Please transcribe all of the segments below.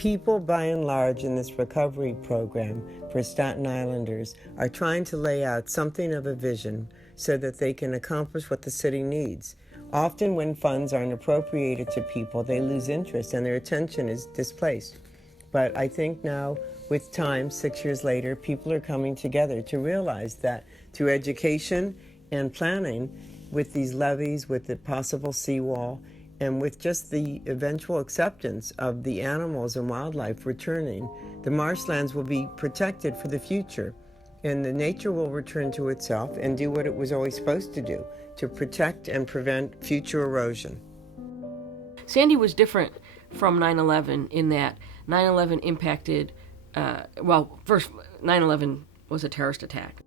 People, by and large, in this recovery program for Staten Islanders are trying to lay out something of a vision so that they can accomplish what the city needs. Often when funds aren't appropriated to people, they lose interest and their attention is displaced. But I think now, with time, 6 years later, people are coming together to realize that through education and planning, with these levees, with the possible seawall, and with just the eventual acceptance of the animals and wildlife returning, the marshlands will be protected for the future. And the nature will return to itself and do what it was always supposed to do, to protect and prevent future erosion. Sandy was different from 9/11 in that 9/11 impacted, first 9/11 was a terrorist attack.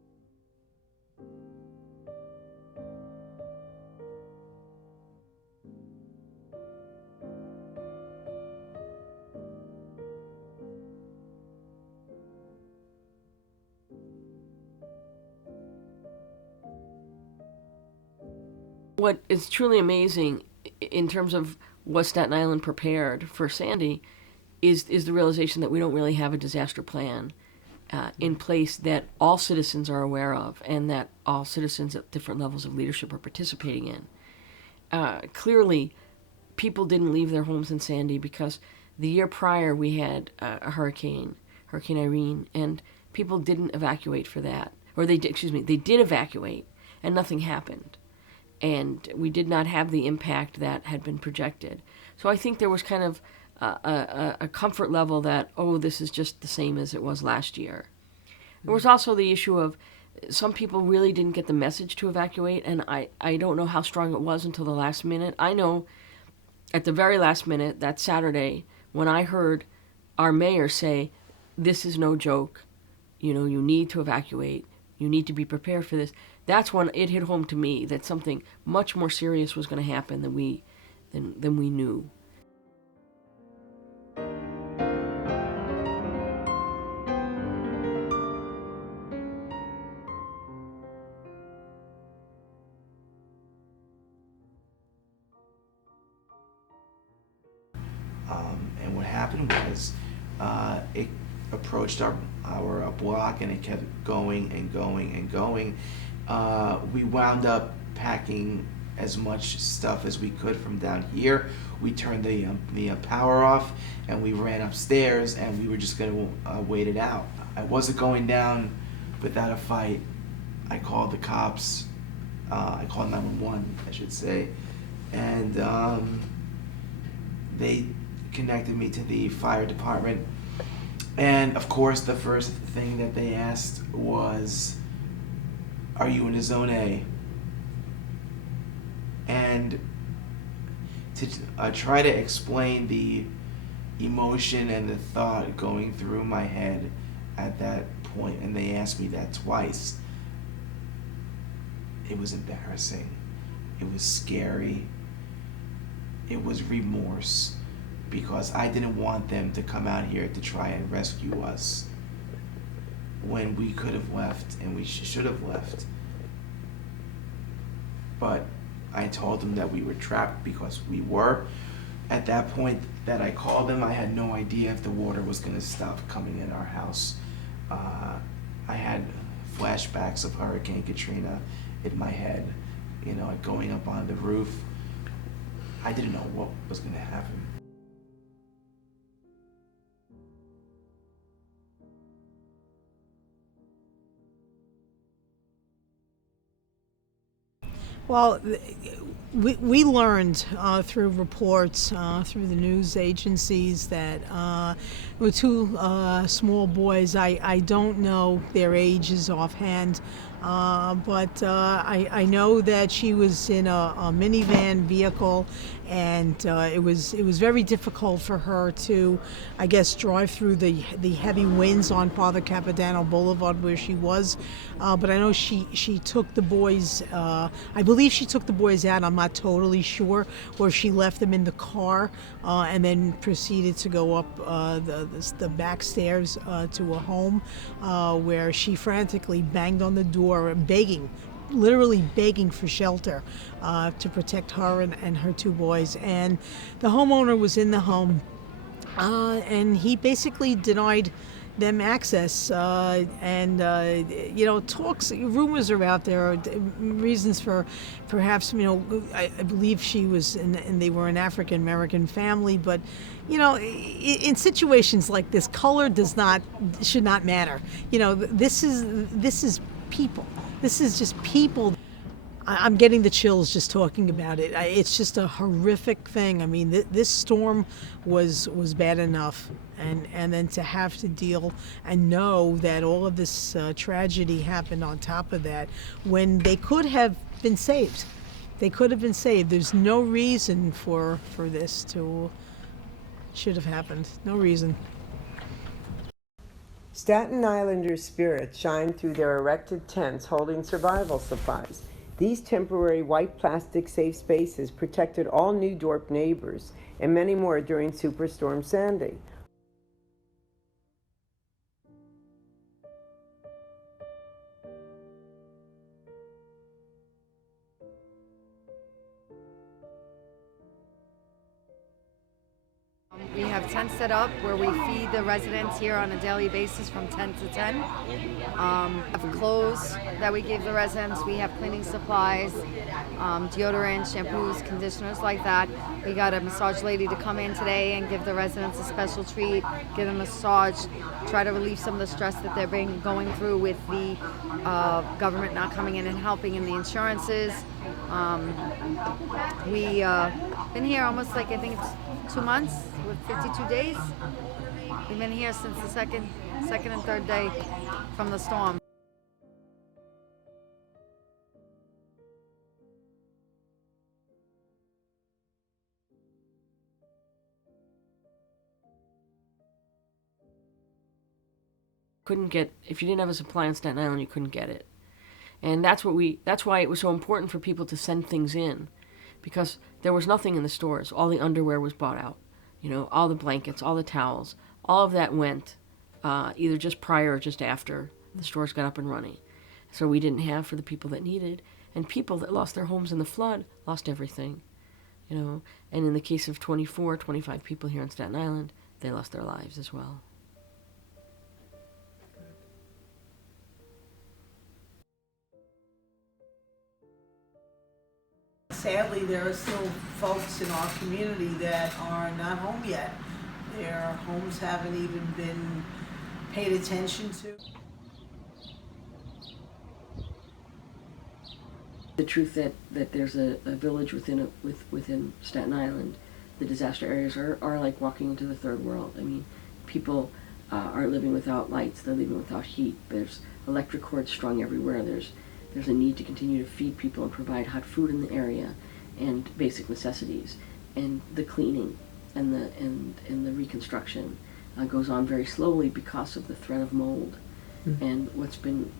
What is truly amazing in terms of was Staten Island prepared for Sandy is the realization that we don't really have a disaster plan in place that all citizens are aware of and that all citizens at different levels of leadership are participating in. Clearly, people didn't leave their homes in Sandy because the year prior we had a Hurricane Irene, and people didn't evacuate for that. Or they did evacuate, and nothing happened. And we did not have the impact that had been projected. So I think there was kind of a comfort level that, this is just the same as it was last year. There was also the issue of some people really didn't get the message to evacuate, and I don't know how strong it was until the last minute. I know at the very last minute, that Saturday, when I heard our mayor say, this is no joke, you need to evacuate, you need to be prepared for this, that's when it hit home to me that something much more serious was going to happen than we knew. And what happened was it approached our block, and it kept going and going and going. We wound up packing as much stuff as we could from down here. We turned the power off, and we ran upstairs, and we were just going to wait it out. I wasn't going down without a fight. I called the cops. I called 911, I should say, and they connected me to the fire department. And of course, the first thing that they asked was, are you in a zone A? And to try to explain the emotion and the thought going through my head at that point, and they asked me that twice, it was embarrassing. It was scary. It was remorse, because I didn't want them to come out here to try and rescue us when we could have left and we should have left. But I told them that we were trapped, because we were. At that point that I called them, I had no idea if the water was going to stop coming in our house. I had flashbacks of Hurricane Katrina in my head, going up on the roof. I didn't know what was going to happen. Well, we learned through reports, through the news agencies, that there were two small boys. I don't know their ages offhand, but I know that she was in a minivan vehicle, and it was very difficult for her to, I guess, drive through the heavy winds on Father Capodanno Boulevard where she was. But I know she took the boys. I believe she took the boys out. I'm not totally sure, or she left them in the car and then proceeded to go up the back stairs to a home where she frantically banged on the door, literally begging for shelter to protect her and her two boys. And the homeowner was in the home. and he basically denied them access. Rumors are out there, reasons for perhaps, I believe she was, and they were an African American family, but in situations like this, color should not matter. This is people. This is just people. I'm getting the chills just talking about it. It's just a horrific thing. I mean, this storm was bad enough, and then to have to deal and know that all of this tragedy happened on top of that, when they could have been saved. They could have been saved. There's no reason for this to should have happened. No reason. Staten Islanders' spirits shine through their erected tents holding survival supplies. These temporary white plastic safe spaces protected all New Dorp neighbors and many more during Superstorm Sandy. We have tents set up where we feed the residents here on a daily basis from 10 to 10. Have clothes that we give the residents. We have cleaning supplies, deodorant, shampoos, conditioners like that. We got a massage lady to come in today and give the residents a special treat, give them a massage, try to relieve some of the stress that they're going through with the government not coming in and helping in the insurances. We been here almost I think it's 2 months with 52 days. We've been here since the second and third day from the storm. Couldn't get, if you didn't have a supply on Staten Island, you couldn't get it. And that's why it was so important for people to send things in, because there was nothing in the stores. All the underwear was bought out, all the blankets, all the towels, all of that went either just prior or just after the stores got up and running. So we didn't have for the people that needed, and people that lost their homes in the flood lost everything, And in the case of 25 people here in Staten Island, they lost their lives as well. Sadly, there are still folks in our community that are not home yet. Their homes haven't even been paid attention to. The truth that there's a village within Staten Island, the disaster areas are like walking into the third world. I mean, people are living without lights, they're living without heat, there's electric cords strung everywhere, there's a need to continue to feed people and provide hot food in the area and basic necessities. And the cleaning and the reconstruction goes on very slowly because of the threat of mold and what's been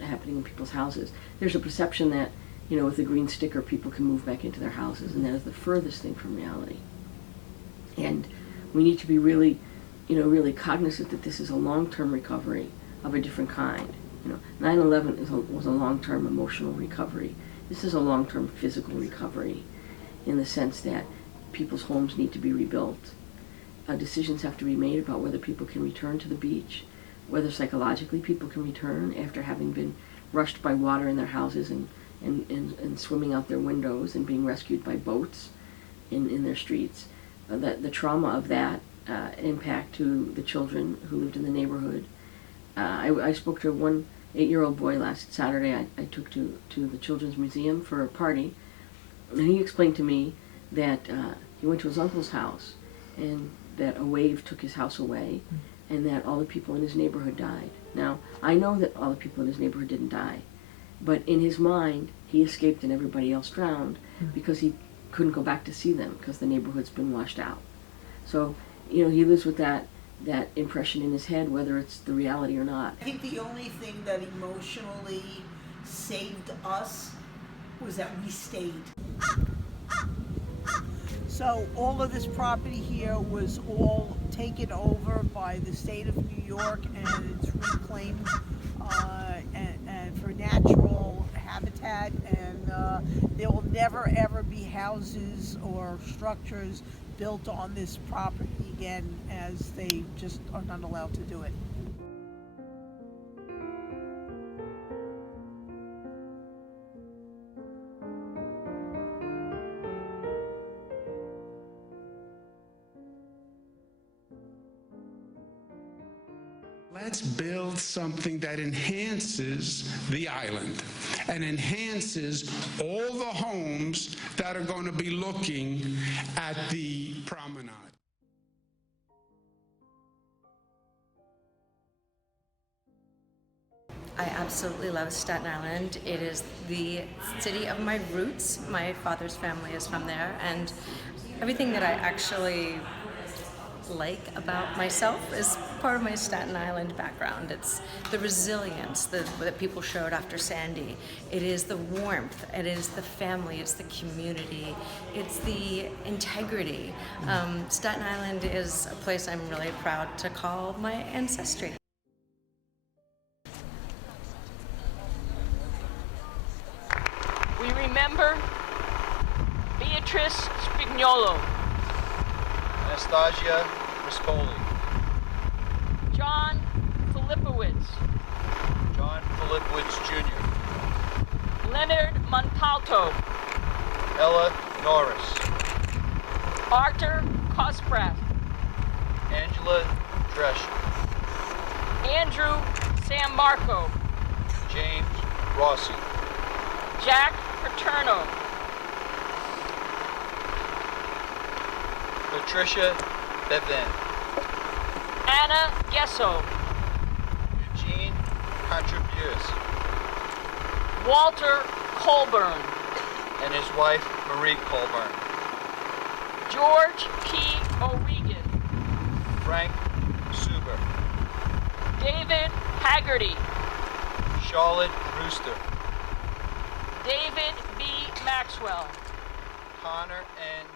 happening in people's houses. There's a perception that, with a green sticker, people can move back into their houses, and that is the furthest thing from reality. And we need to be really cognizant that this is a long-term recovery of a different kind. 9/11 was a long-term emotional recovery. This is a long-term physical recovery, in the sense that people's homes need to be rebuilt. Decisions have to be made about whether people can return to the beach, whether psychologically people can return after having been rushed by water in their houses and swimming out their windows and being rescued by boats in their streets. The trauma of that impact to the children who lived in the neighborhood. I spoke to one 8-year-old boy last Saturday. I took to the Children's Museum for a party, and he explained to me that he went to his uncle's house and that a wave took his house away and that all the people in his neighborhood died. Now, I know that all the people in his neighborhood didn't die, but in his mind, he escaped and everybody else drowned because he couldn't go back to see them because the neighborhood's been washed out. So, he lives with that impression in his head, whether it's the reality or not. I think the only thing that emotionally saved us was that we stayed. So all of this property here was all taken over by the state of New York, and it's reclaimed and for natural habitat, and there will never ever be houses or structures built on this property again, as they just are not allowed to do it. Let's build something that enhances the island and enhances all the homes that are going to be looking at the promenade. I absolutely love Staten Island. It is the city of my roots. My father's family is from there, and everything that I actually like about myself is part of my Staten Island background. It's the resilience that people showed after Sandy. It is the warmth. It is the family. It's the community. It's the integrity. Staten Island is a place I'm really proud to call my ancestry. We remember Beatrice Spignolo, Anastasia Rispoli, John Filipowicz, John Filipowicz Jr., Leonard Montalto, Ella Norris, Arthur Kosprat, Angela Drescher, Andrew San Marco, James Rossi, Jack Paterno, Patricia Bevin, Anna Gesso, Eugene Contribuis, Walter Colburn, and his wife Marie Colburn, George P. O'Regan, Frank Suber, David Haggerty, Charlotte Brewster, David B. Maxwell, Connor N.